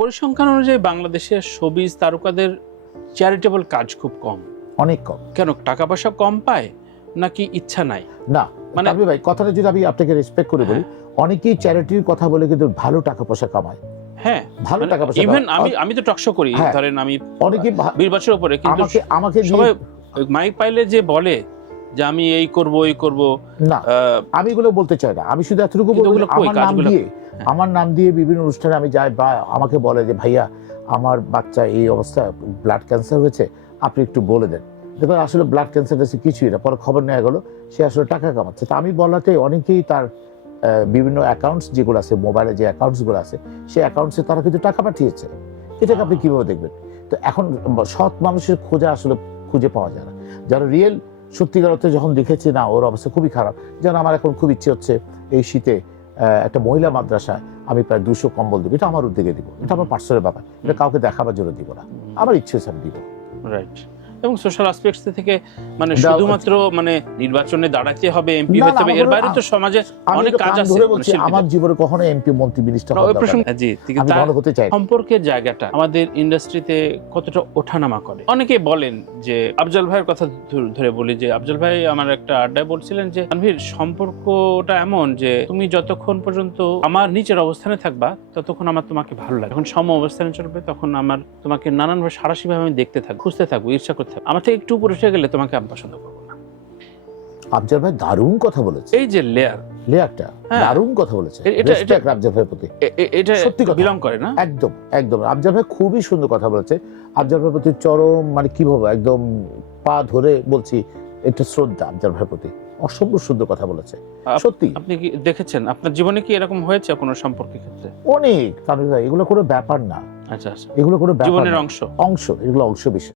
পরিসংখ্যান অনুযায়ী বাংলাদেশের শোবিজ তারকাদের চ্যারিটেবল কাজ খুব কম। অনেক কম। কেন, টাকা পয়সা কম পায় নাকি ইচ্ছা নাই? না মানে তানভীর ভাই, কথাটা যদি আমি আপনাকে রেসপেক্ট করে বলি, অনেকেই চ্যারিটির কথা বলে কিন্তু ভালো টাকা পয়সা কামায়। হ্যাঁ, ভালো টাকা পয়সা ইভেন কামায়। আমি তো টকশো করি, হ্যাঁ, ধরেন আমি অনেকে 20 বছর উপরে, কিন্তু আমাকে সবাই মাইক পাইলে যে বলে যে আমি এই করব ওই করব, না আমি এগুলো বলতে চাই না। আমি শুধু এতটুকু বলবো, আমার নাম দিয়ে বিভিন্ন অনুষ্ঠানে আমি যাই, বা আমাকে বলে যে ভাইয়া আমার বাচ্চা এই অবস্থা, ব্লাড ক্যান্সার হয়েছে, আপনি একটু বলে দেন। দেখুন আসলে ব্লাড ক্যান্সার কিছুই না, পরে খবর নেওয়া গেলো সে আসলে টাকা কামাচ্ছে। তা আমি বলাতে অনেকেই তার বিভিন্ন অ্যাকাউন্টস যেগুলো আছে, মোবাইলে যে অ্যাকাউন্টসগুলো আছে, সেই অ্যাকাউন্টসে তারা কিন্তু টাকা পাঠিয়েছে। এটাকে আপনি কিভাবে দেখবেন? তো এখন সৎ মানুষের খোঁজা আসলে খুঁজে পাওয়া যায় না। যারা রিয়েল সত্যিকার অর্থে যখন দেখেছি না ওর অবস্থা খুবই খারাপ, যেন আমার এখন খুব ইচ্ছে হচ্ছে এই শীতে একটা মহিলা মাদ্রাসায় আমি প্রায় 200 কম্বল দেবো, এটা আমার উদ্যোগে দিব, এটা আমার পার্সোনাল ব্যাপার, এটা কাউকে দেখাবার জন্য দিব না, আমার ইচ্ছে হচ্ছে আমি দিব। রাইট। এবং সোশ্যাল অ্যাসপেক্টস থেকে মানে শুধুমাত্র মানে নির্বাচনে দাঁড়াতে হবে, এমপি হতে হবে, এর বাইরে তো সমাজে অনেক কাজ আছে। আমার জীবনে কখনো এমপি মন্ত্রী মিনিস্টার হওয়ার দরকার নেই। জি, হতে চাই। সম্পর্কের জায়গাটা আমাদের ইন্ডাস্ট্রিতে কতটা ওঠানামা করে। অনেকে বলেন যে, আফজাল ভাইয়ের কথা ধরে বলি, যে আফজাল ভাই আমার একটা আড্ডায় বলছিলেন যে তানভীর, সম্পর্কটা এমন যে তুমি যতক্ষণ পর্যন্ত আমার নিচের অবস্থানে থাকবা ততক্ষণ আমার তোমাকে ভালো লাগে, যখন সম অবস্থানে চলবে তখন আমার তোমাকে নানানভাবে সারাশিভাবে আমি দেখতে থাকবো, খুঁজতে থাকবো, ঈর্ষা করতে থাকবো, আমার থেকে একটু উপরে উঠে গেলে তোমাকে আমি পছন্দ করবো না। আফজাল ভাই দারুণ কথা বলেছে, এই যে লেয়ারটা দারুণ কথা বলেছে। রেসপেক্ট আফজাল ভাইয়ের প্রতি, এটা সত্যি কথা বিলং করে না। একদম একদম আফজাল ভাই খুবই সুন্দর কথা বলেছে। আফজাল ভাইয়ের প্রতি চরম, মানে কি বলবো, একদম পা ধরে বলছি, এটা শ্রদ্ধা আফজাল ভাইয়ের প্রতি, অসম্ভব সুন্দর কথা বলেছে সত্যি। আপনি কি দেখেছেন, আপনার জীবনে কি এরকম হয়েছে কোনো সম্পর্কের ক্ষেত্রে? অনেক, তানভীর ভাই এগুলো কোনো ব্যাপার না। আচ্ছা আচ্ছা, এগুলো কোনো জীবনের অংশ, এগুলো অংশ বিষয়।